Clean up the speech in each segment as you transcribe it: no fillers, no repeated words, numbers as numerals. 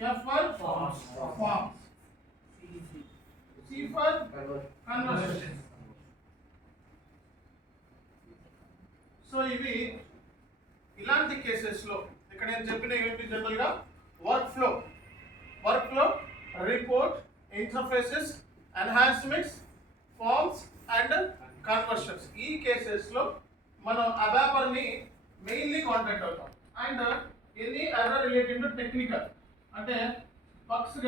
F for forms. C for conversion. So ఇవి ఇలాంటి కేసెస్లో ఇక్కడ నేను చెప్పిన ఏంటి జనరల్గా work flow report interfaces enhancements forms and conversions ఈ కేసెస్లో మనం అబాపర్ని మెయిన్లీ కాంటాక్ట్ అవుతాం and any other related to technical అంటే బగ్స్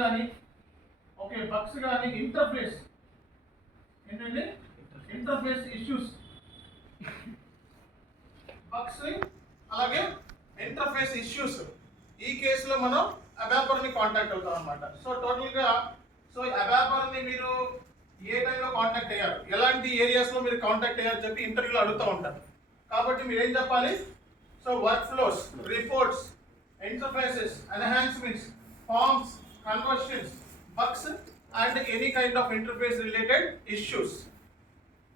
కానీ ఇంటర్ఫేస్ ఏంటంటే ఇంటర్ఫేస్ ఇష్యూస్ బగ్స్ అలాగే ఇంటర్ఫేస్ ఇష్యూస్ ఈ కేసులో మనం అబాపర్ని కాంటాక్ట్ అవుతాం అన్నమాట. సో టోటల్గా అబాపర్ని మీరు ఏ టైంలో కాంటాక్ట్ అయ్యారు, ఎలాంటి ఏరియాస్లో మీరు కాంటాక్ట్ అయ్యారు చెప్పి ఇంటర్వ్యూలో అడుగుతూ ఉంటారు. కాబట్టి మీరు ఏం చెప్పాలి? So workflows, reports, interfaces, enhancements, forms, conversions, bugs and any kind of interface related issues.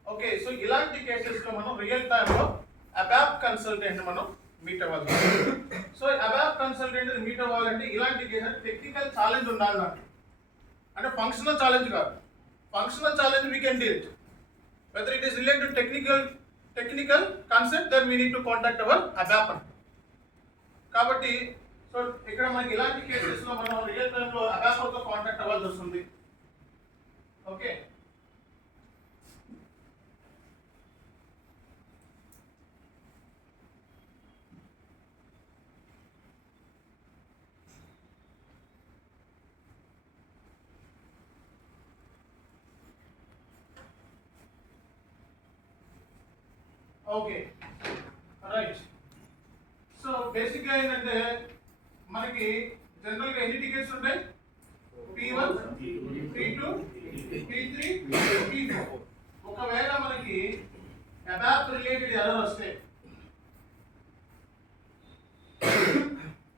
Okay, so ఇలాంటి కేసెస్లో మనం రియల్ టైంలో అబాప్ కన్సల్టెంట్ మనం మీట్ అవ్వాలి. సో అబాప్ కన్సల్టెంట్ మీట్ అవ్వాలంటే ఇలాంటి కేసెస్ టెక్నికల్ ఛాలెంజ్ ఉండాలి దాంట్లో. అంటే ఫంక్షనల్ ఛాలెంజ్ కాదు. Functional challenge we can deal it. Whether it is related technical concept then we need to contact our ABAP. కాబట్టి so ఇక్కడ మనకి ఇలాంటి కేసెస్లో మనం రియల్ టైంలో అబాప్తో కాంటాక్ట్ అవ్వాల్సి వస్తుంది. Okay, okay right. సో బేసిక్గా ఏంటంటే మనకి జనరల్గా ఎన్ని టికెట్స్ ఉంటాయి? P1, P2, P3, P4. ఒకవేళ మనకి అబాప్ రిలేటెడ్ ఎర్రర్ వస్తే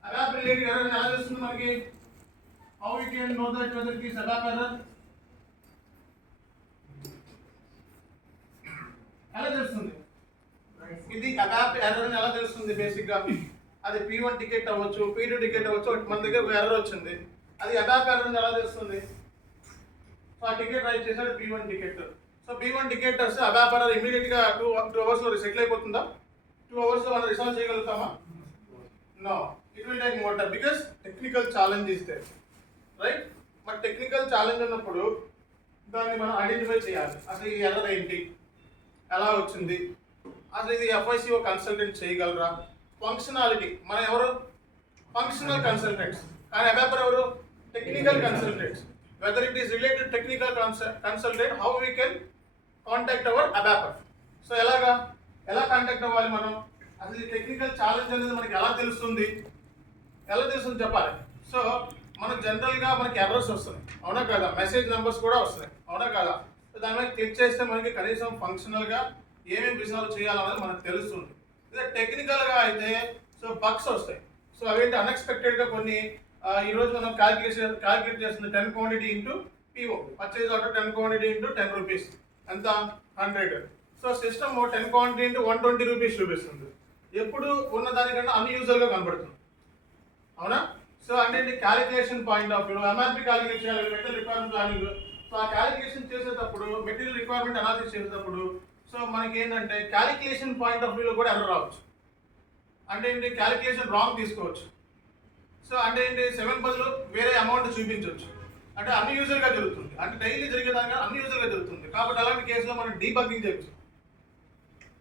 అబాప్ రిలేటెడ్ ఎర్రర్ ఎలా చేస్తుంది మనకి? How you can know that whether it is ABAP error? ఎలా తెలుస్తుంది? ఇది అబాప్ ఎర్రర్ ఎలా తెలుస్తుంది? బేసిక్గా అది P1 టికెట్ అవ్వచ్చు, P2 టికెట్ అవ్వచ్చు. మన దగ్గర ఒక ఎర్రర్ వచ్చింది, అది అబాప్ ఎర్రర్ ఎలా తెలుస్తుంది? సో ఆ టికెట్ రైట్ చేశాడు P1 ticket. So P1 ticket వస్తే అబాప్ ఎర్రర్ ఇమీడియట్గా 2 అవర్స్లో సెటిల్ అయిపోతుందా? 2 అవర్స్లో మనం రిసాల్వ్ చేయగలుగుతామా? No, it will take more time because technical challenge is there, right? మరి టెక్నికల్ ఛాలెంజ్ ఉన్నప్పుడు దాన్ని మనం ఐడెంటిఫై చేయాలి. అసలు ఈ ఎర్రర్ ఏంటి, ఎలా వచ్చింది, అసలు ఇది FICO కన్సల్టెంట్ చేయగలరా? ఫంక్షనాలిటీ, మన ఎవరు? Functional consultants. కానీ అబాపర్ ఎవరు? Technical consultants. Whether it is related technical consultant, how we can contact our ABAPer. So ఎలా కాంటాక్ట్ అవ్వాలి మనం? అసలు ఈ టెక్నికల్ ఛాలెంజ్ అనేది మనకి ఎలా తెలుస్తుంది చెప్పాలి. సో మనం జనరల్గా మనకి ఎర్రర్స్ వస్తున్నాయి, అవునా కదా? మెసేజ్ నెంబర్స్ కూడా వస్తున్నాయి, అవునా కదా? సో దాని మీద క్లిక్ చేస్తే మనకి కనీసం ఫంక్షనల్గా ఏమేమి రిసాల్వ్ చేయాలనేది మనకు తెలుస్తుంది. ఇదే టెక్నికల్గా అయితే సో బగ్స్ వస్తాయి. సో అవేంటి అన్ఎక్స్పెక్టెడ్గా కొన్ని ఈరోజు మనం క్యాలిక్యులేట్ చేస్తుంది 10 quantity into PO, purchase order 10 quantity into 10 rupees, ఎంత? 100. So system 10 quantity into 120 rupees చూపిస్తుంది. ఎప్పుడు ఉన్న దానికన్నా అన్యూజువల్గా కనబడుతుంది, అవునా? సో అంటే calculation point of view MRP calculate చేయాలి, మెటీరియల్ రిక్వైర్మెంట్ ప్లానింగ్. సో ఆ క్యాలిక్యులేషన్ చేసేటప్పుడు, మెటీరియల్ రిక్వైర్మెంట్ అనాలిసిస్ చేసేటప్పుడు సో మనకి ఏంటంటే క్యాలిక్యులేషన్ పాయింట్ ఆఫ్ వ్యూలో కూడా ఎర్రర్ రావచ్చు. అంటే ఏంటి? క్యాలిక్యులేషన్ రాంగ్ తీసుకోవచ్చు. సో అంటే ఏంటి? 7 బదులు వేరే అమౌంట్ చూపించవచ్చు. అంటే అన్యూజువల్గా జరుగుతుంది, అంటే డైలీ జరిగేదానిగా అన్యూజువల్గా జరుగుతుంది. కాబట్టి అలాంటి కేసులో మనం డీబగ్గింగ్ చేపిస్తాం.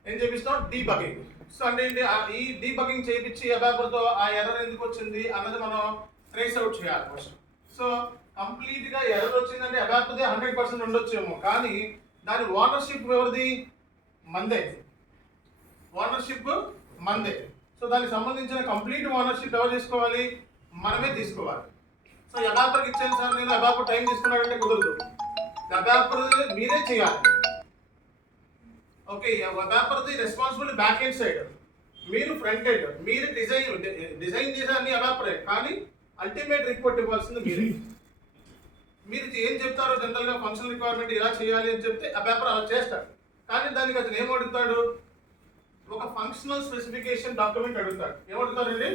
ఏం చేపిస్తాం? డీబగ్గింగ్. సో అంటే ఏంటి? ఈ డీబగ్గింగ్ చేయించి అబాపర్తో ఆ ఎర్రర్ ఎందుకు వచ్చింది అన్నది మనం ట్రేస్ అవుట్ చేయాలి ఫస్ట్. సో కంప్లీట్గా ఎర్రర్ వచ్చిందంటే అబాపర్దే 100% ఉండొచ్చేమో, కానీ దాని ఓనర్షిప్ ఎవరిది? మందే. ఓనర్షిప్ మందే. సో దానికి సంబంధించిన కంప్లీట్ ఓనర్షిప్ ఎవరు తీసుకోవాలి? మనమే తీసుకోవాలి. సో అబాపర్కి ఇచ్చాను సార్ నేను, అబాపర్ టైం తీసుకున్నాడంటే కుదరదు. అబాపర్ మీరే చేయాలి. ఓకే, అబాపర్ది రెస్పాన్సిబిలిటీ బ్యాక్ ఎండ్ సైడ్, మీరు ఫ్రంట్ ఎండ్, మీరు డిజైన్ చేసేది అబాపరే, కానీ అల్టిమేట్ రిపోర్ట్ ఇవ్వాల్సింది మీరే. మీరు ఏం చెప్తారో జనరల్గా ఫంక్షనల్ రిక్వైర్మెంట్ ఇలా చేయాలి అని చెప్తే అబాపర్ అలా చేస్తాడు. కానీ దానికి అతను ఏం అడుగుతాడు? ఒక ఫంక్షనల్ స్పెసిఫికేషన్ డాక్యుమెంట్ అడుగుతాడు. ఏమడుగుతారండి?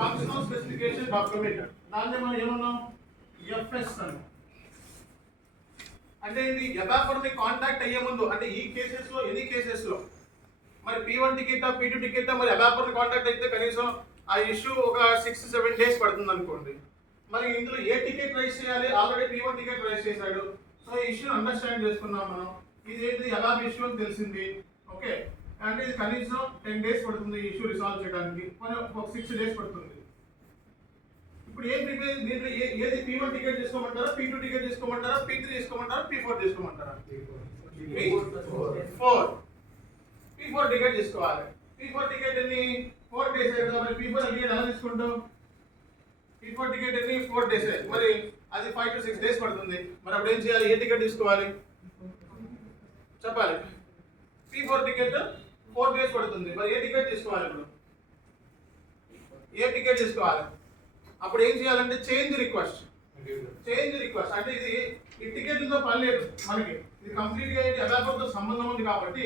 Functional specification document. దాన్ని మనం ఏమన్నాం? ఎఫ్ఎస్ అని. అంటే ఏంటి? ఎబాఫర్ని కాంటాక్ట్ అయ్యే ముందు, అంటే ఈ కేసెస్ లో, ఎనీ కేసెస్ లో మరి P1 టికెట్ P2 టికెట్ మరి ఎబాఫర్ని కాంటాక్ట్ అయితే కనీసం ఆ ఇష్యూ ఒక 6-7 డేస్ పడుతుంది అనుకోండి. మరి ఇందులో ఏ టికెట్ రైజ్ చేయాలి? ఆల్రెడీ P1 టికెట్ రైజ్ చేశాడు. సో ఈ ఇష్యూని అండర్స్టాండ్ చేసుకున్నాం మనం. ఇది ఏంటి? ఎబాఫ్ ఇష్యూ అని తెలిసింది. ఓకే, అంటే ఇది కనీసం 10 డేస్ పడుతుంది ఈ ఇష్యూ రిసాల్వ్ చేయడానికి, మరి ఒక 6 డేస్ పడుతుంది. ఇప్పుడు ఏం ప్రిపేర్? ఏది P1 టికెట్ తీసుకోమంటారా, P2 టికెట్ తీసుకోమంటారా, P3 తీసుకోమంటారా, P4 తీసుకోమంటారా? P4 టికెట్ తీసుకోవాలి. P4 టికెట్ ఎన్ని? 4 డేస్ కదా. మరి P4 టికెట్ ఎలా తీసుకుంటాం? P4 టికెట్ ఎన్ని? 4 డేస్. మరి అది 5 to 6 డేస్ పడుతుంది. మరి అప్పుడు ఏం చేయాలి? ఏ టికెట్ తీసుకోవాలి చెప్పాలి. P4 టికెట్ 4 డేస్ పడుతుంది. మరి ఏ టికెట్ తీసుకోవాలి? ఇప్పుడు ఏ టికెట్ తీసుకోవాలి? అప్పుడు ఏం చేయాలంటే చేంజ్ రిక్వెస్ట్ అంటే ఇది ఈ టికెట్లతో పని లేదు మనకి. ఇది కంప్లీట్ గా ఎబాఫర్తో సంబంధం ఉంది కాబట్టి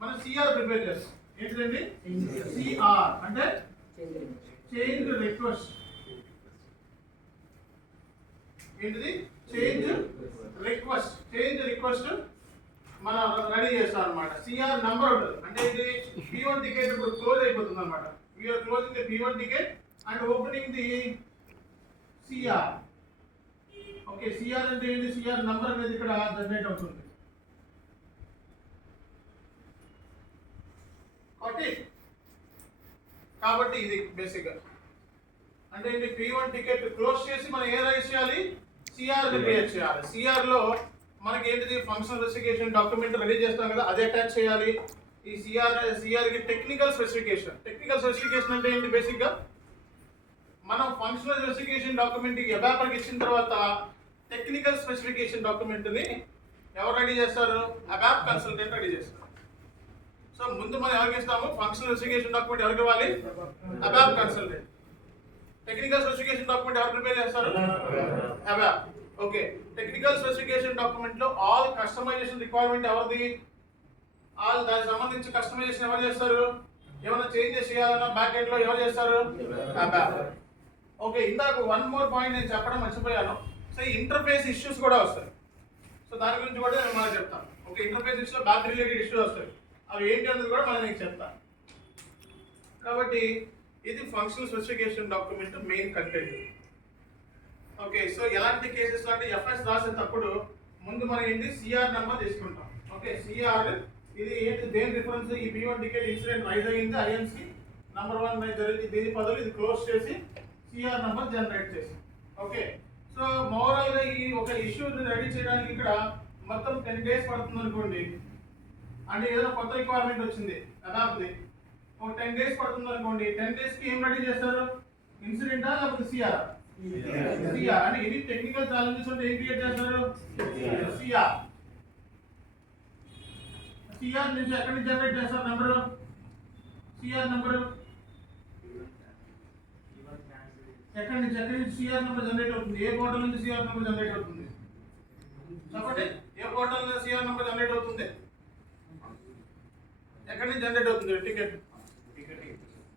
మనం సిఆర్ ప్రిపేర్ చేస్తాం. ఏంటండి? సిఆర్ అంటే చేంజ్ రిక్వెస్ట్. ఏంటిది? చేంజ్ రిక్వెస్ట్ మనం రెడీ చేస్తాం అనమాట. సిఆర్ నంబర్ ఉంటుంది. అంటే ఇది P1 టికెట్ ఇప్పుడు క్లోజ్ అయిపోతుంది అనమాట. We are closing the P1 ticket and opening the CR. Okay, CR అంటే ఏంటి? సిఆర్ నంబర్ అనేది ఇక్కడ జనరేట్ అవుతుంది. ఓకే, కాబట్టి ఇది బేసిక్ గా అంటే ఏంటి? P1 టికెట్ క్లోజ్ చేసి మనం ఏ రైజ్ చేయాలి? సిఆర్ ప్రిపేర్ చేయాలి. సిఆర్ లో మనకి ఏంటిది? ఫంక్షనల్ స్పెసిఫికేషన్ డాక్యుమెంట్ రెడీ చేస్తాం కదా, అదే అటాచ్ చేయాలి. ఈ సిఆర్ కి టెక్నికల్ స్పెసిఫికేషన్ అంటే ఏంటి? బేసిక్ గా మనం ఫంక్షనల్ స్పెసిఫికేషన్ డాక్యుమెంట్ ఎబాఫర్కి ఇచ్చిన తర్వాత టెక్నికల్ స్పెసిఫికేషన్ డాక్యుమెంట్ ని ఎవరు రెడీ చేస్తారు? అబాప్ కన్సల్టెంట్ రెడీ చేస్తారు. సో ముందు మనం ఎవరికి ఇస్తాము? ఫంక్షనల్ స్పెసిఫికేషన్ డాక్యుమెంట్ ఎవరికి ఇవ్వాలి? అబాప్ కన్సల్టెంట్. టెక్నికల్ స్పెసిఫికేషన్ డాక్యుమెంట్ ఎవరు ప్రిపేర్ చేస్తారు? అబాప్. ఓకే, టెక్నికల్ స్పెసిఫికేషన్ డాక్యుమెంట్ లో ఆల్ కస్టమైజేషన్ రిక్వైర్మెంట్ ఎవరిది? దానికి సంబంధించి కస్టమైజేషన్ ఎవరు చేస్తారు? ఏమైనా చేంజెస్ చేయాలన్నా బ్యాక్ ఎండ్ లో ఎవరు చేస్తారు? అబాప్. ఓకే, ఇందాక వన్ మోర్ పాయింట్ నేను చెప్పడం మర్చిపోయాను. సో ఇంటర్ఫేస్ ఇష్యూస్ కూడా వస్తాయి. సో దాని గురించి కూడా నేను మనకు చెప్తాను. Okay, interface issues back related issues వస్తాయి. అవి ఏంటి అన్నది కూడా మనం నీకు చెప్తాను. కాబట్టి ఇది functional specification document main content. Okay, so ఎలాంటి కేసెస్ అంటే ఎఫ్ఎస్ రాసేటప్పుడు ముందు మనం ఏంటి? సిఆర్ నెంబర్ తీసుకుంటాం. ఓకే, సిఆర్ ఇది ఏంటి? దేని రిఫరెన్స్? ఈ P1 టికెట్ ఇన్సిడెంట్ రైజ్ అయ్యింది, ఐఎన్సి నంబర్ 1 జరిగింది, దీని బదులు ఇది క్లోజ్ చేసి సిఆర్ నంబర్ జనరేట్ చేసి. ఓకే, సో మోరల్ గా ఈ ఒక ఇష్యూ రెడీ చేయడానికి ఇక్కడ మొత్తం 10 డేస్ పడుతుంది అనుకోండి. అంటే ఏదైనా కొత్త రిక్వైర్మెంట్ వచ్చింది అదాప్ది, ఒక 10 డేస్ పడుతుంది అనుకోండి. 10 డేస్ కి ఏం రెడీ చేస్తారు? ఇన్సిడెంటా లేకపోతే సిఆర్? సిఆర్ అంటే ఎన్ని టెక్నికల్ ఛాలెంజెస్ ఉంటే ఏం క్రియేట్ చేస్తారు? సిఆర్. సిఆర్ నుంచి ఎక్కడి నుంచి జనరేట్ చేస్తారు నెంబరు? సిఆర్ నెంబరు ఎక్కడి నుంచి సిఆర్ నెంబర్ జనరేట్ అవుతుంది? ఏ పోర్టల్ నుంచి సిఆర్ నెంబర్ జనరేట్ అవుతుంది? చెప్పండి, ఏ పోర్టల్ నుంచి సిఆర్ నెంబర్ జనరేట్ అవుతుంది? ఎక్కడి నుంచి జనరేట్ అవుతుంది?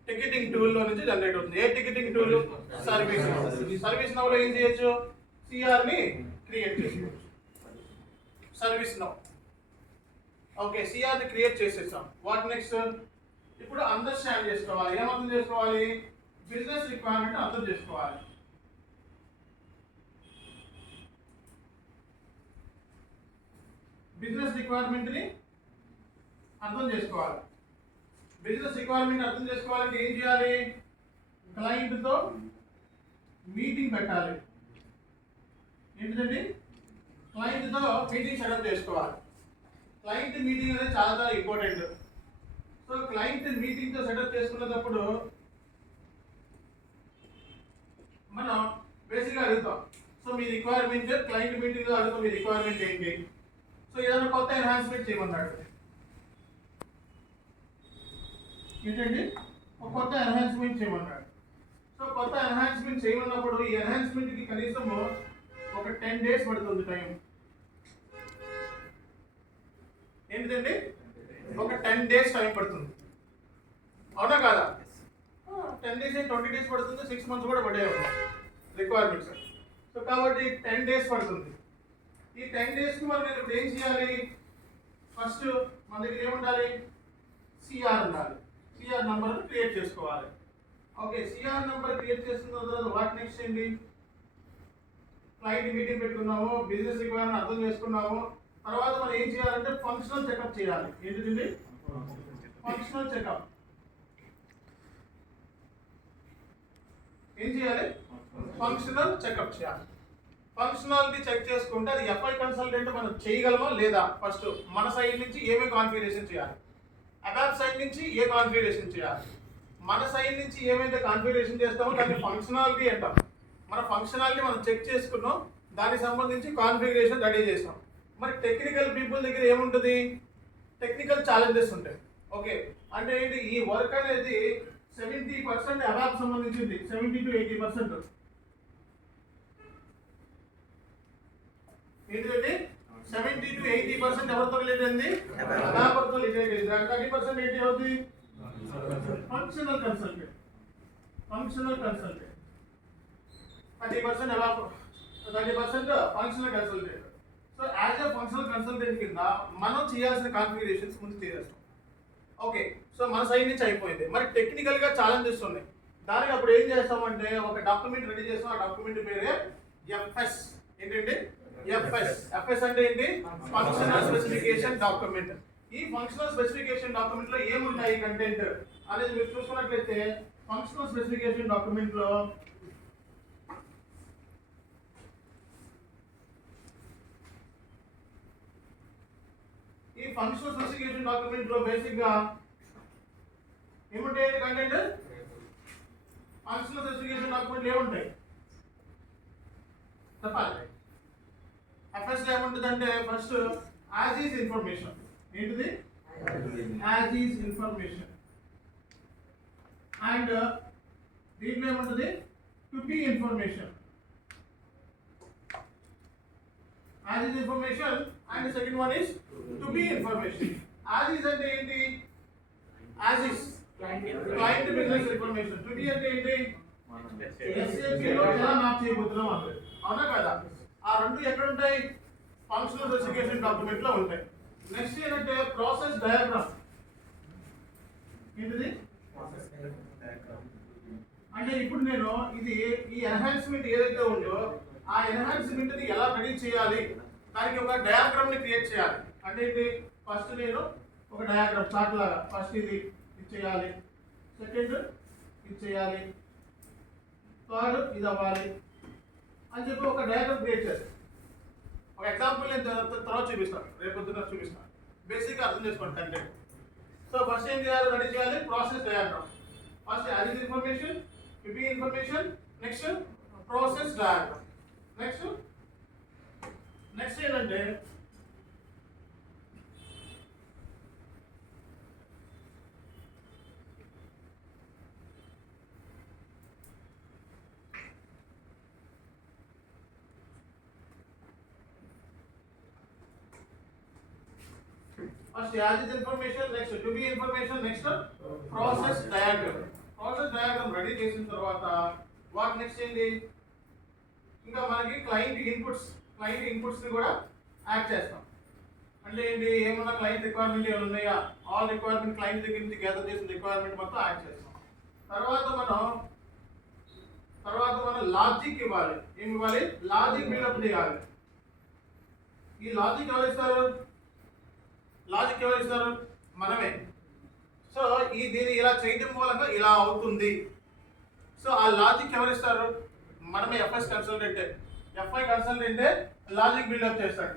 టికెటింగ్ టూల్ లో నుంచి జనరేట్ అవుతుంది. ఏ టికెటింగ్ టూల్? సర్వీస్ నౌ లో ఏం చేయొచ్చు? సిఆర్ ని క్రియేట్ చేసుకోవచ్చు. Service now. ఓకే, సిఆర్ ని క్రియేట్ చేసేసాం. What next? ఇప్పుడు అండర్స్టాండ్ చేసుకోవాలి. ఏం అర్థం చేసుకోవాలి? బిజినెస్ రిక్వైర్మెంట్ అర్థం చేసుకోవాలి. బిజినెస్ రిక్వైర్మెంట్ ని అర్థం చేసుకోవాలి. బిజినెస్ రిక్వైర్మెంట్ అర్థం చేసుకోవాలంటే ఏం చేయాలి? క్లయింట్ తో మీటింగ్ పెట్టాలి. ఏంటిదండి? క్లయింట్ తో మీటింగ్ సెటప్ చేసుకోవాలి. క్లయింట్ మీటింగ్ అనేది చాలా చాలా ఇంపార్టెంట్. సో క్లయింట్ మీటింగ్ తో సెటప్ చేసుకునేటప్పుడు మనం బేసిక్గా అడుగుతాం. సో మీ రిక్వైర్మెంట్ క్లయింట్ మీటింగ్ లో అడుగుతాం, మీ రిక్వైర్మెంట్ ఏంటి? సో ఏదైనా కొత్త ఎన్హాన్స్మెంట్ చేయమన్నాడు. ఏంటండి? ఒక కొత్త ఎన్హాన్స్మెంట్ చేయమన్నాడు. సో కొత్త ఎన్హాన్స్మెంట్ చేయమన్నప్పుడు ఈ ఎన్హాన్స్మెంట్ కి కనీసం ఒక 10 డేస్ పడుతుంది టైం. ఏంటిదండి? ఒక 10 డేస్ టైం పడుతుంది. అవునా కాదా? 10 days 20 days పడుతుంది, 6 months కూడా పడే రిక్వైర్మెంట్స్. సో కాబట్టి 10 days పడుతుంది. ఈ 10 days కి మనం ఇప్పుడు ఏం చేయాలి? ఫస్ట్ మన దగ్గర ఏముండాలి? సిఆర్ ఉండాలి. సిఆర్ నంబర్ క్రియేట్ చేసుకోవాలి. ఓకే, సిఆర్ నంబర్ క్రియేట్ చేసుకున్న తర్వాత వాట్ నెక్స్ట్ ఏంటి? క్లయింట్ మీటింగ్ పెట్టుకున్నాము, బిజినెస్ రిక్వైర్మెంట్ అర్థం చేసుకున్నాము. తర్వాత మనం ఏం చేయాలంటే ఫంక్షనల్ చెకప్ చేయాలి. ఏంటిది? Functional checkup. ఏం చేయాలి? ఫంక్షనల్ చెకప్ చేయాలి. ఫంక్షనాలిటీ చెక్ చేసుకుంటే అది ఎఫ్ఐ కన్సల్టెంట్ మనం చేయగలమా లేదా, ఫస్ట్ మన సైడ్ నుంచి ఏమేమి కాన్ఫిగరేషన్ చేయాలి, అబాప్ సైడ్ నుంచి ఏ కాన్ఫిగరేషన్ చేయాలి. మన సైడ్ నుంచి ఏమైతే కాన్ఫిగరేషన్ చేస్తామో దాన్ని ఫంక్షనాలిటీ అంటాం. మన ఫంక్షనాలిటీ మనం చెక్ చేసుకున్నాం, దానికి సంబంధించి కాన్ఫిగరేషన్ రెడీ చేసాం. మరి టెక్నికల్ పీపుల్ దగ్గర ఏముంటుంది? టెక్నికల్ ఛాలెంజెస్ ఉంటాయి. ఓకే, అంటే ఏంటి? ఈ వర్క్ అనేది 70% అబాప్ సంబంధించింది, 70 to 80%. ఏంటంటే 70 to 80% ఎవరితో రిలేటెడ్ ఉంది? అబాప్తో రిలేటెడ్. 30% ఏంటి అవుతుంది? Functional consultant. Functional consultant 30% అబాప్, 30% functional consultant. So as a functional consultant కింద మనం చేయాల్సిన కాన్ఫిగరేషన్స్ ముందు చేసేస్తాం. ఓకే, సో మన సైడ్ నుంచి అయిపోయింది. మరి టెక్నికల్ గా ఛాలెంజెస్ ఉన్నాయి. దానికి అప్పుడు ఏం చేస్తామంటే ఒక డాక్యుమెంట్ రెడీ చేస్తాం. ఆ డాక్యుమెంట్ పేరే ఎఫ్ఎస్. ఏంటంటే ఎఫ్ఎస్. ఎఫ్ఎస్ అంటే ఏంటి? Functional specification document. ఈ ఫంక్షనల్ స్పెసిఫికేషన్ డాక్యుమెంట్ లో ఏముంటాయి కంటెంట్ అనేది మీరు చూసుకున్నట్లయితే, ఫంక్షనల్ స్పెసిఫికేషన్ డాక్యుమెంట్ లో ఈ ఫంక్షనల్ స్పెసిఫికేషన్ డాక్యుమెంట్ లో బేసిక్ గా ఏముంటాయి కంటెంట్? ఫంక్షనల్ స్పెసిఫికేషన్ డాక్యుమెంట్ ఏముంటాయి చెప్పాలి. ఎఫ్ఎస్ ఏముంటుందంటే ఫస్ట్ యాజ్ ఈజ్ ఇన్ఫర్మేషన్. ఏంటిది? As is information. అండ్ దీంట్లో ఏముంటుంది? To be information. As is information and second one is to be information. As is అంటే ఏంటి? As is client business information. To be అంటే ఏంటి? SAP లో ఎలా map చేయబోతున్నాం అంటే. అవునా కదా? ఆ రెండు ఎక్కడ ఉంటాయి? ఫంక్షనల్ స్పెసిఫికేషన్ డాక్యుమెంట్ లో ఉంటాయి. నెక్స్ట్ ఏంటంటే ప్రాసెస్ డయాగ్రామ్. ఏంటిది? అంటే ఇప్పుడు నేను ఇది ఈ ఎన్హాన్స్మెంట్ ఏదైతే ఉందో ఆ ఎన్హాన్స్మెంట్ ని ఎలా రెడీ చేయాలి, దానికి ఒక డయాగ్రామ్ ని క్రియేట్ చేయాలి. అంటే ఇది ఫస్ట్ నేను ఒక డయాగ్రామ్ చార్ట్ లాగా ఫస్ట్ ఇది చేయాలి, సెకండ్ ఇది చేయాలి, థర్డ్ ఇది అవ్వాలి అని చెప్పి ఒక డయాగ్రామ్ క్రియేట్ చేస్తాను. ఒక ఎగ్జాంపుల్ నేను తర్వాత చూపిస్తాను, రేపు పొద్దున్న చూపిస్తాను. బేసిక్గా అర్థం చేసుకోండి కంటెంట్. సో ఫస్ట్ ఏం చేయాలి? రెడీ చేయాలి process diagram. First as is information, to be information, next process diagram. Next ఏంటంటే first as is information, next to be information, next process diagram. Process diagram ready చేసిన తర్వాత what next ఏంటి? ఇంకా మనకి client inputs ని కూడా add చేస్తాం. అంటే ఏంటి? ఏమన్నా క్లయింట్ రిక్వైర్మెంట్ ఏమైనా ఉన్నాయా, ఆల్ రిక్వైర్మెంట్ క్లయింట్ దగ్గర నుంచి గ్యాదర్ చేసిన రిక్వైర్మెంట్ మొత్తం యాడ్ చేస్తాం. తర్వాత మనం లాజిక్ ఇవ్వాలి. ఏమి ఇవ్వాలి? లాజిక్ బిల్డప్ చేయాలి. ఈ లాజిక్ ఎవరు ఇస్తారు? మనమే. సో దీన్ని ఇలా చేయడం మూలంగా ఇలా అవుతుంది. సో ఆ లాజిక్ ఎవరు ఇస్తారు? మనమే. ఎఫ్ఐ కన్సల్టెంటే లాజిక్ బిల్డప్ చేస్తాడు.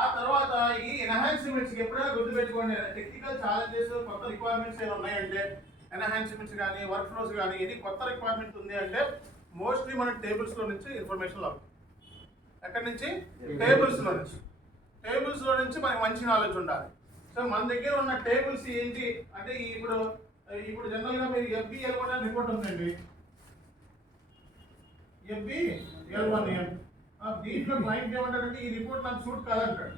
ఆ తర్వాత ఈ ఎన్హాన్స్మెంట్స్ ఎప్పుడైనా గుర్తుపెట్టుకోండి, టెక్నికల్ ఛాలెంజెస్, కొత్త రిక్వైర్మెంట్స్ ఏమైనా ఉన్నాయంటే ఎన్హాన్స్మెంట్స్ కానీ వర్క్ ఫ్లోస్ కానీ ఇది కొత్త రిక్వైర్మెంట్ ఉంది అంటే మోస్ట్లీ మన టేబుల్స్లో నుంచి ఇన్ఫర్మేషన్ లాగు. ఎక్కడి నుంచి? టేబుల్స్లో నుంచి మనకి మంచి నాలెడ్జ్ ఉండాలి. సో మన దగ్గర ఉన్న టేబుల్స్ ఏంటి అంటే ఇప్పుడు జనరల్గా మీరు FBL1 అని రిపోర్ట్ ఉందండి. FBL1 దీంట్లో క్లయింట్ ఏమంటాడంటే ఈ రిపోర్ట్ నాకు సూట్ కాదంటాడు.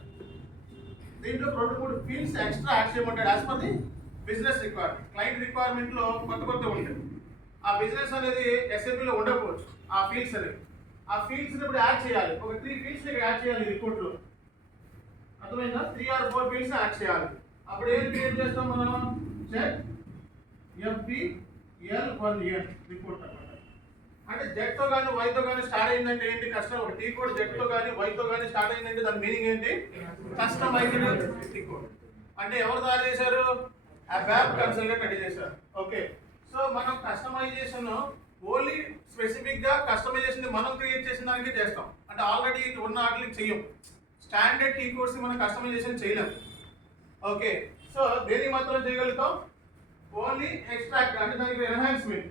దీంట్లో 2-3 ఫీల్డ్స్ ఎక్స్ట్రా యాడ్ చేయమంటాడు as per the business requirement. Client requirement లో కొత్త ఉంటాయి. ఆ బిజినెస్ అనేది SAP లో ఉండకపోవచ్చు. ఆ ఫీల్డ్స్ అనేవి ఆ ఫీల్డ్స్ ఇప్పుడు యాడ్ చేయాలి. ఒక 3 ఫీల్డ్స్ ఇక్కడ యాడ్ చేయాలి రిపోర్ట్ లో. అర్థమైందా? 3 or 4 ఫీల్డ్స్ యాడ్ చేయాలి. అప్పుడు ఏం క్రియేట్ చేస్తాం మనం? చెక్ FBL1N రిపోర్ట్ అన్నమాట. అంటే జెడ్ తో కానీ వై తో కానీ స్టార్ట్ అయిందంటే ఏంటి? కస్టమర్ ఒక టీ కోడ్ జెడ్ తో కానీ వై తో కానీ స్టార్ట్ అయిందంటే దాని మీనింగ్ ఏంటి? Customized T code. అంటే ఎవరు తయారు చేశారు? అబాప్ కన్సల్టెంట్ రెడీ చేశారు. ఓకే, సో మనం కస్టమైజేషన్ ఓన్లీ స్పెసిఫిక్ గా కస్టమైజేషన్ మనం క్రియేట్ చేసిన దానికి చేస్తాం. అంటే ఆల్రెడీ ఉన్న వాటికి చెయ్యం. స్టాండర్డ్ టీ కోడ్స్ మనం కస్టమైజేషన్ చేయలేము. ఓకే, సో దేనికి మాత్రం చేయగలుగుతాం? ఓన్లీ ఎక్స్ట్రాక్ట్ అంటే దానికి ఎన్హాన్స్మెంట్,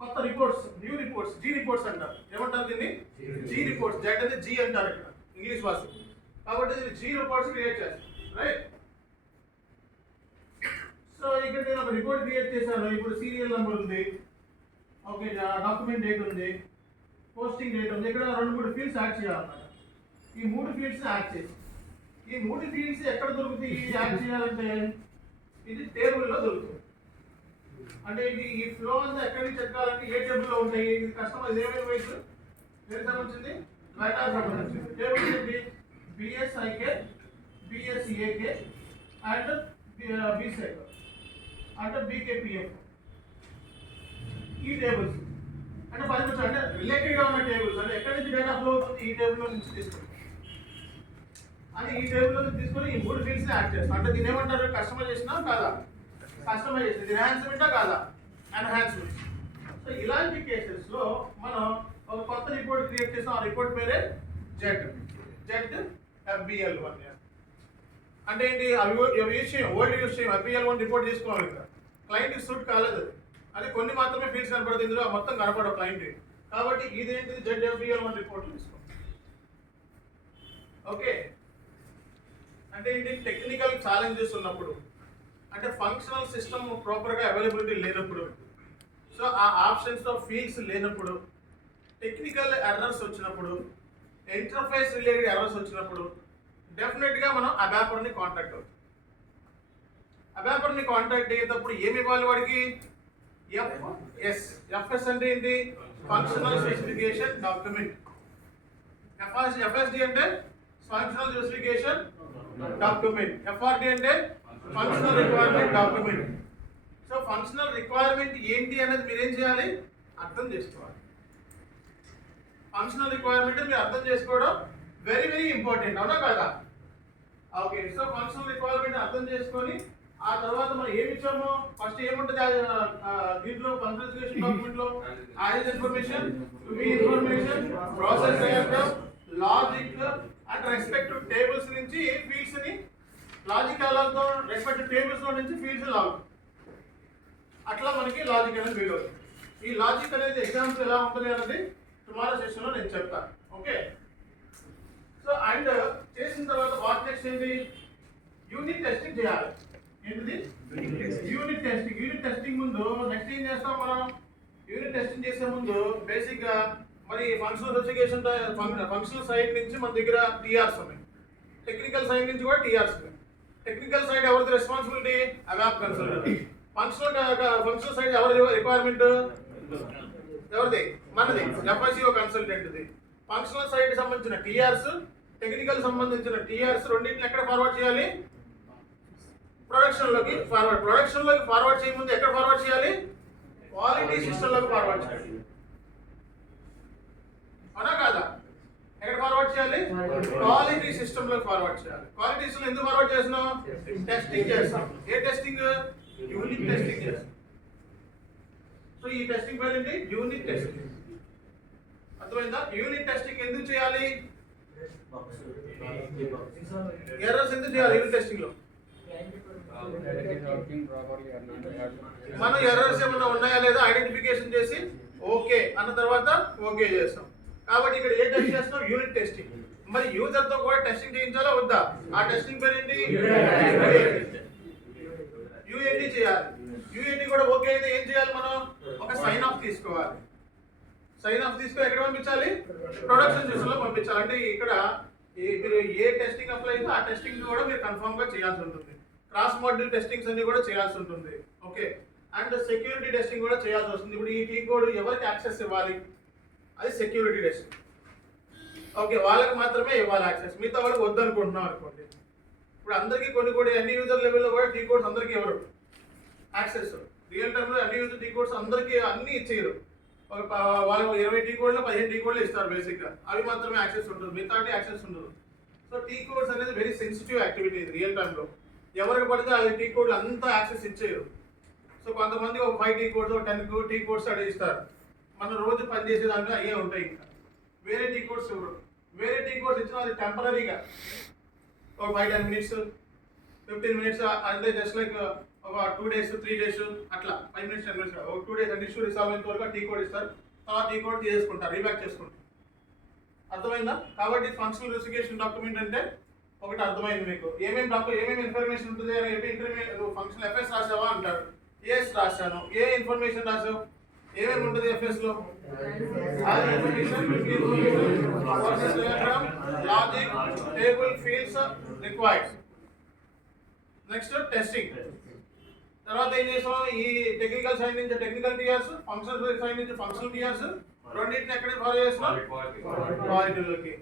కొత్త reports, new reports, Z reports అంటారు. ఏమంటారు దీన్ని? Z reports. జెడ్ అంటే జీ అంటారు ఇక్కడ ఇంగ్లీష్ భాష. కాబట్టి ఇది జీ రిపోర్ట్స్ క్రియేట్ చేస్తాం, రైట్? సో ఇక్కడ నేను ఒక రిపోర్ట్ క్రియేట్ చేశాను. ఇప్పుడు సీరియల్ నెంబర్ ఉంది, ఓకే, డాక్యుమెంట్ డేట్ ఉంది, పోస్టింగ్ డేట్ ఉంది. ఇక్కడ 2-3 ఫీల్డ్స్ యాడ్ చేయాలన్నమాట. ఈ 3 ఫీల్డ్స్ యాడ్ చేసి ఈ 3 ఫీల్డ్స్ ఎక్కడ దొరుకుతాయి? యాడ్ చేయాలంటే ఇది టేబుల్లో దొరుకుతుంది. అంటే ఇది ఈ ఫ్లో అంతా ఎక్కడి నుంచి ఎక్కాలంటే ఏ టేబుల్లో ఉంటాయి? ఇది కస్టమర్ ఏమేమి వైస్ దేనికి సంబంధించింది? డేటా సంబంధించింది. టేబుల్ ఏంటి? BSIK, BSEAK అండ్ BSEC అంటే BKPF. ఈ టేబుల్స్ అంటే 10 నిమిషాలు అంటే రిలేటెడ్ గా ఉన్న టేబుల్స్. అంటే ఎక్కడి నుంచి డేటా ఫ్లో అవుతుంది? ఈ టేబుల్ నుంచి తీసుకుంటాం. అని ఈ టేబుల్ నుంచి తీసుకొని ఈ 3 ఫీల్డ్స్ ని యాడ్ చేస్తాం. అంటే దీని ఏమంటారు? కస్టమైజేషనా కాదా? కస్టమైజేషన్. ఇది ఎన్హాన్స్మెంటా కాదా? ఎన్హాన్స్మెంట్. సో ఇలాంటి కేసెస్ లో మనం ఒక కొత్త రిపోర్ట్ క్రియేట్ చేస్తాం. ఆ రిపోర్ట్ పేరే జెడ్ FBL1. అంటే ఏంటి? అవి యూజ్ చేయం, ఓల్డ్ యూజ్ చేయం. FBL1 రిపోర్ట్ తీసుకోవాలి కదా. క్లయింట్ సూట్ కాలేదు, అది కొన్ని మాత్రమే ఫీల్డ్స్ కనపడుతుంది, ఇందులో మొత్తం కనపడవు క్లయింట్. కాబట్టి ఇదేంటిది? జెడ్ FBL1 రిపోర్ట్ తీసుకో. ఓకే, అంటే ఏంటి? టెక్నికల్ ఛాలెంజెస్ ఉన్నప్పుడు, అంటే ఫంక్షనల్ సిస్టమ్ ప్రాపర్గా అవైలబిలిటీ లేనప్పుడు, సో ఆ ఆప్షన్స్లో ఫీల్డ్స్ లేనప్పుడు, టెక్నికల్ ఎర్రర్స్ వచ్చినప్పుడు, ఇంటర్ఫేస్ రిలేటెడ్ ఎర్రర్స్ వచ్చినప్పుడు డెఫినెట్గా మనం అబాపర్ని కాంటాక్ట్ అవుతాం. అబాపర్ని కాంటాక్ట్ అయ్యేటప్పుడు ఏమి ఇవ్వాలి వాడికి? FS అంటే ఏంటి? Functional specification document. FSD అంటే ఫంక్షనల్ స్పెసిఫికేషన్ డాక్యుమెంట్. FRD అంటే functional requirement document. So functional requirement ఏంటి అనేది మీరేం చేయాలి? అర్థం చేసుకోవాలి. ఫంక్షనల్ రిక్వైర్మెంట్ మీరు అర్థం చేసుకోవడం వెరీ ఇంపార్టెంట్, అవునా కదా? ఓకే, సో ఫంక్షనల్ రిక్వైర్మెంట్ అర్థం చేసుకొని ఆ తర్వాత మనం ఏమి ఇచ్చాము? ఫస్ట్ ఏముంటుంది దీంట్లో ఫంక్షనల్ స్పెసిఫికేషన్ డాక్యుమెంట్ లో? As information, to be information, process diagram, logic and respect tables నుంచి ఫీల్డ్స్ ని లాజిక్ అలాతో రెస్పెక్ట్ టేబుల్స్ లో నుంచి ఫీల్డ్స్ లాగు. అట్లా మనకి లాజిక్ అనేది బిల్డ్ అవుతుంది. ఈ లాజిక్ అనేది ఎగ్జాంపుల్ ఎలా ఉంటుంది అనేది టుమారో సెషన్ లో నేను చెప్తాను. ఓకే, సో అండ్ చేసిన తర్వాత వాట్ నెక్స్ట్ ఏంటి? యూనిట్ టెస్టింగ్ చేయాలి. ఏంటిది? Unit testing. యూనిట్ టెస్టింగ్ ముందు నెక్స్ట్ ఏం చేస్తాం మనం? యూనిట్ టెస్టింగ్ చేసే ముందు బేసిక్ గా మరి ఫంక్షనల్ స్పెసిఫికేషన్ ఫంక్షనల్ సైడ్ నుంచి మన దగ్గర TRs ఉన్నాయి, టెక్నికల్ సైడ్ నుంచి కూడా TRs ఉన్నాయి. టెక్నికల్ సైడ్ ఎవరిది రెస్పాన్సిబిలిటీ? అబాప్ కన్సల్టెంట్. ఫంక్షనల్ సైడ్ ఎవరి రిక్వైర్మెంట్? ఎవరిది? మనది, FSCO కన్సల్టెంట్ది. ఫంక్షనల్ సైడ్ సంబంధించిన TRs, టెక్నికల్ సంబంధించిన TRs రెండింటిని ఎక్కడ ఫార్వర్డ్ చేయాలి? ప్రొడక్షన్ లోకి ఫార్వర్డ్. ప్రొడక్షన్ లోకి ఫార్వర్డ్ చేయ ముందు ఎక్కడ ఫార్వర్డ్ చేయాలి? క్వాలిటీ సిస్టమ్ లోకి ఫార్వర్డ్ చేయాలి, అవునా కాదా? ఎక్కడ ఫార్వర్డ్ చేయాలి? క్వాలిటీ సిస్టమ్ లోకి ఫార్వర్డ్ చేయాలి. క్వాలిటీ సిస్టమ్ ఎందుకు ఫార్వర్డ్ చేస్తున్నాం? టెస్టింగ్ చేస్తాం. ఏ టెస్టింగ్? యూనిట్ టెస్టింగ్ చేస్తాం. సో ఈ టెస్టింగ్ పేరు ఏంటి? Unit testing. అర్థమైందా? యూనిట్ టెస్టింగ్ ఎందుకు చేయాలి? ఎర్రర్స్ ఎందుకు చేయాలి యూనిట్ టెస్టింగ్ లో? మనం ఎర్రర్స్ ఏమైనా ఉన్నాయా లేదా ఐడెంటిఫికేషన్ చేసి ఓకే అన్న తర్వాత ఓకే చేస్తాం. కాబట్టి ఇక్కడ ఏ టెస్ట్ చేస్తాం? Unit testing. మరి యూజర్ తో కూడా టెస్టింగ్ చేయించాలా వద్దా? ఆ టెస్టింగ్ పేరు ఏంటి? UAT చేయాలి. UAT కూడా ఓకే అయితే ఏం చేయాలి? మనం ఒక సైన్ ఆఫ్ తీసుకోవాలి. సైన్ ఆఫ్ తీసుకొని ఎక్కడ పంపించాలి? ప్రొడక్షన్ సిస్టమ్ లో పంపించాలి. అంటే ఇక్కడ మీరు ఏ టెస్టింగ్ అప్లై అయితే ఆ టెస్టింగ్ కూడా మీరు కన్ఫర్మ్ గా చేయాల్సి ఉంటుంది. క్రాస్ మాడ్యూల్ టెస్టింగ్స్ అన్ని కూడా చేయాల్సి ఉంటుంది. ఓకే, అండ్ సెక్యూరిటీ టెస్టింగ్ కూడా చేయాల్సి వస్తుంది. ఇప్పుడు ఈ టీ కోడ్ ఎవరికి యాక్సెస్ ఇవ్వాలి, అది సెక్యూరిటీ టెస్టింగ్. ఓకే, వాళ్ళకి మాత్రమే ఇవ్వాలి యాక్సెస్, మిగతా వాళ్ళకి వద్దనుకుంటున్నాం అనుకోండి. ఇప్పుడు అందరికీ కొన్ని కూడా అన్ని యూజర్ లెవెల్లో కూడా టీ కోడ్స్ అందరికీ ఎవరు యాక్సెస్ రియల్ టైంలో అన్ని యూజర్ టీ కోడ్స్ అందరికీ అన్ని ఇచ్చేయరు. వాళ్ళు 20 టీ కోడ్లు 15 టీ కోడ్లు ఇస్తారు బేసిక్గా, అవి మాత్రమే యాక్సెస్ ఉంటుంది, మిగతా యాక్సెస్ ఉండదు. సో టీ కోడ్స్ అనేది వెరీ సెన్సిటివ్ యాక్టివిటీ రియల్ టైంలో. ఎవరికి పడితే ఆ టీ కోడ్లు అంతా యాక్సెస్ ఇచ్చేయరు. సో కొంతమంది ఒక 5 టీ కోడ్స్ 10 టీ కోడ్స్ అడిగి ఇస్తారు. మనం రోజు పనిచేసే దాంట్లో అయ్యే ఉంటాయి. ఇంకా వేరే టీ కోడ్స్ ఇవ్వరు. వేరే టీ కోడ్స్ ఇచ్చినా అది టెంపరీగా ఒక 5-10 మినిట్స్ 15 మినిట్స్, అంటే జస్ట్ లైక్ ఒక 2 days 3 days అట్లా 5 minutes 10 minutes ఒక 2 days అన్ని ఇష్యూ రిసాల్వ్ అయిన వరకు టీ కోడ్ ఇస్తారు. తర్వాత టీ కోడ్ తీసుకుంటారు, రీబ్యాక్ చేసుకుంటారు. అర్థమైందా? కాబట్టి ఫంక్షనల్ స్పెసిఫికేషన్ డాక్యుమెంట్ అంటే ఒకటి అర్థమైంది మీకు. ఏమేమి ఇన్ఫర్మేషన్ ఉంటుంది అని చెప్పి ఇంటర్మీడియట్ ఫంక్షనల్ ఎఫ్ఎస్ రాసావా అంటారు. ఎస్ రాశాను. ఏ ఇన్ఫర్మేషన్ రాసావు, ఏమేమి ఉంటుంది ఎఫ్ఎస్ లో? Logic table fields required. Next testing. తర్వాత ఏం చేసాం, ఈ టెక్నికల్ సైడ్ నుంచి టెక్నికల్ టీఆర్స్, ఫంక్షనల్ సైడ్ నుంచి ఫంక్షనల్ టీఆర్స్, రెండింటిని ఎక్కడ ఫాలో చేస్తున్నాం? క్వాలిటీలోకి.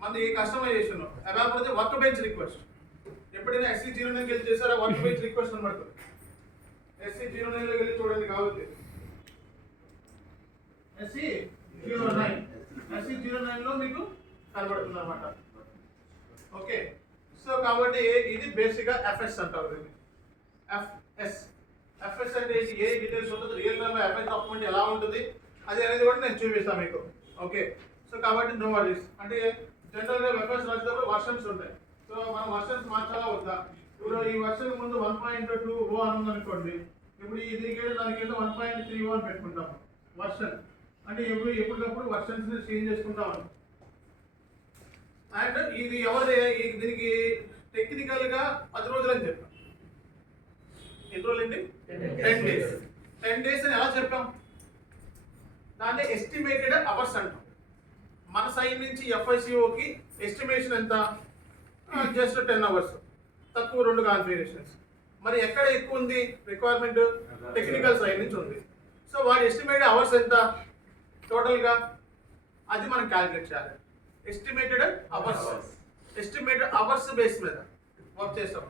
మనది కస్టమైజేషన్. అబాపడితే వర్క్ బెంచ్ రిక్వెస్ట్. ఎప్పుడైనా SC09 వెళ్ళి చేశారా? వర్క్ బెంచ్ రిక్వెస్ట్ అనబడుతుంది. SC09 వెళ్ళి చూడండి కావాలి. SC09 లో మీకు కనబడుతుంది అనమాట. ఓకే, సో కాబట్టి ఇది బేసిక్గా ఎఫ్ఎస్ అంటారు. దీన్ని ఎఫ్ఎస్ అంటే ఏ డీటెయిల్స్ ఉంటుంది, రియల్ టైంలో ఎఫ్ఎస్ డాక్యుమెంట్ ఎలా ఉంటుంది అది అనేది కూడా నేను చూపిస్తాను మీకు. ఓకే, సో కాబట్టి నో వరీస్. అంటే జనరల్గా ఎఫ్ఎస్ రాసేటప్పుడు వర్షన్స్ ఉంటాయి. సో మనం వర్షన్స్ మార్చాలా వద్దా? ఇప్పుడు ఈ వర్షన్ ముందు 1.2 అని ఉందనుకోండి, ఇప్పుడు దీనికి దానికి 1.3 అని పెట్టుకుంటాం వర్షన్. అంటే ఎప్పటికప్పుడు వర్షన్స్ చేంజ్ చేసుకుంటాం. అండ్ ఇది దీనికి టెక్నికల్ గా 10 రోజులు అని చెప్పాం. ఎన్ని రోజులు అండి? 10 days. 10 days అని ఎలా చెప్పాం? దాన్ని ఎస్టిమేటెడ్ అవర్స్ అంటాం. మన సైడ్ నుంచి FICOకి ఎస్టిమేషన్ ఎంత? Just 10 hours. తక్కువ 2 కాన్ఫిగరేషన్స్. మరి ఎక్కడ ఎక్కువ ఉంది రిక్వైర్మెంట్? టెక్నికల్ సైడ్ నుంచి ఉంది. సో వాడి ఎస్టిమేటెడ్ అవర్స్ ఎంత టోటల్గా, అది మనం క్యాలిక్యులేట్ చేయాలి. ఎస్టిమేటెడ్ అవర్స్ బేస్ మీద వర్క్ చేస్తాం.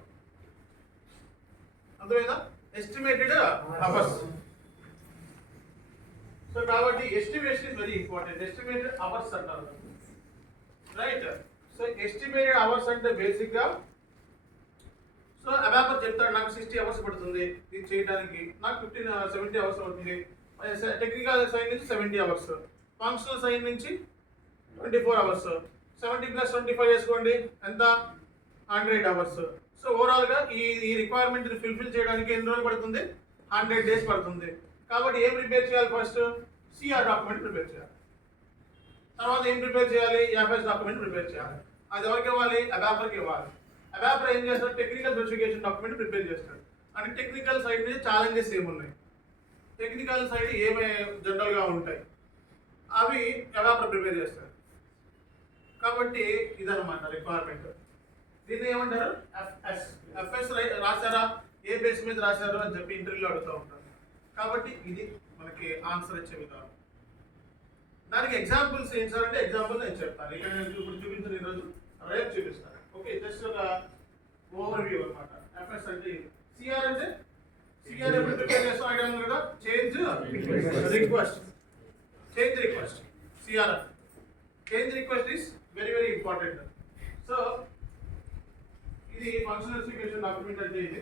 అర్థమైందా? Estimated hours. సో కాబట్టి estimation is very important. Estimated hours అంటారు, రైట్? సో ఎస్టిమేటెడ్ అవర్స్ అంటే బేసిక్గా, సో అబాపర్ చెప్తాడు నాకు 60 hours పడుతుంది ఇది చేయడానికి, నాకు 70 hours అవుతుంది. టెక్నికల్ సైడ్ నుంచి 70 hours, ఫంక్షనల్ సైడ్ నుంచి 24 hours. 70 + 25 వేసుకోండి, ఎంత? 100 hours. సో ఓవరాల్గా ఈ రిక్వైర్మెంట్ ఫుల్ఫిల్ చేయడానికి ఎన్ని రోజులు పడుతుంది? 100 days పడుతుంది. కాబట్టి ఏం ప్రిపేర్ చేయాలి? ఫస్ట్ సిఆర్ డాక్యుమెంట్ ప్రిపేర్ చేయాలి. తర్వాత ఏం ప్రిపేర్ చేయాలి? ఎఫ్ఎస్ డాక్యుమెంట్ ప్రిపేర్ చేయాలి. అది ఎవరికి ఇవ్వాలి? అబాపర్కి ఇవ్వాలి. అబాపర్ ఏం చేస్తాడు? టెక్నికల్ స్పెసిఫికేషన్ డాక్యుమెంట్ ప్రిపేర్ చేస్తాడు. అంటే టెక్నికల్ సైడ్ మీద ఛాలెంజెస్ ఏమున్నాయి, టెక్నికల్ సైడ్ ఏమే జనరల్గా ఉంటాయి, అవి అబాపర్ ప్రిపేర్ చేస్తాడు. కాబట్టి ఇదన్నమాట రిక్వైర్మెంట్. దీన్ని ఏమంటారు? ఎఫ్ఎస్ రాశారా, ఏ బేస్ మీద రాశారు అని చెప్పి ఇంటర్వ్యూలో అడుగుతూ ఉంటారు. కాబట్టి ఇది మనకి ఆన్సర్ ఇచ్చే విధానం. దానికి ఎగ్జాంపుల్స్ ఏంటి సార్ అంటే, ఎగ్జాంపుల్ నేను చెప్తాను. ఇక్కడ నేను ఇప్పుడు చూపించిన ఈరోజు రేపు చూపిస్తాను. ఓకే, జస్ట్ ఒక ఓవర్వ్యూ అనమాట. ఎఫ్ఎస్ అంటే సిఆర్ అంటే, సిఆర్ ఎప్పుడు ప్రిపేర్ చేస్తాం ఐడియా ఉంది కదా? Change request. CR change request is very very important. So ఇది ఫంక్షనల్ స్పెసిఫికేషన్ డాక్యుమెంట్ అంటే ఇది.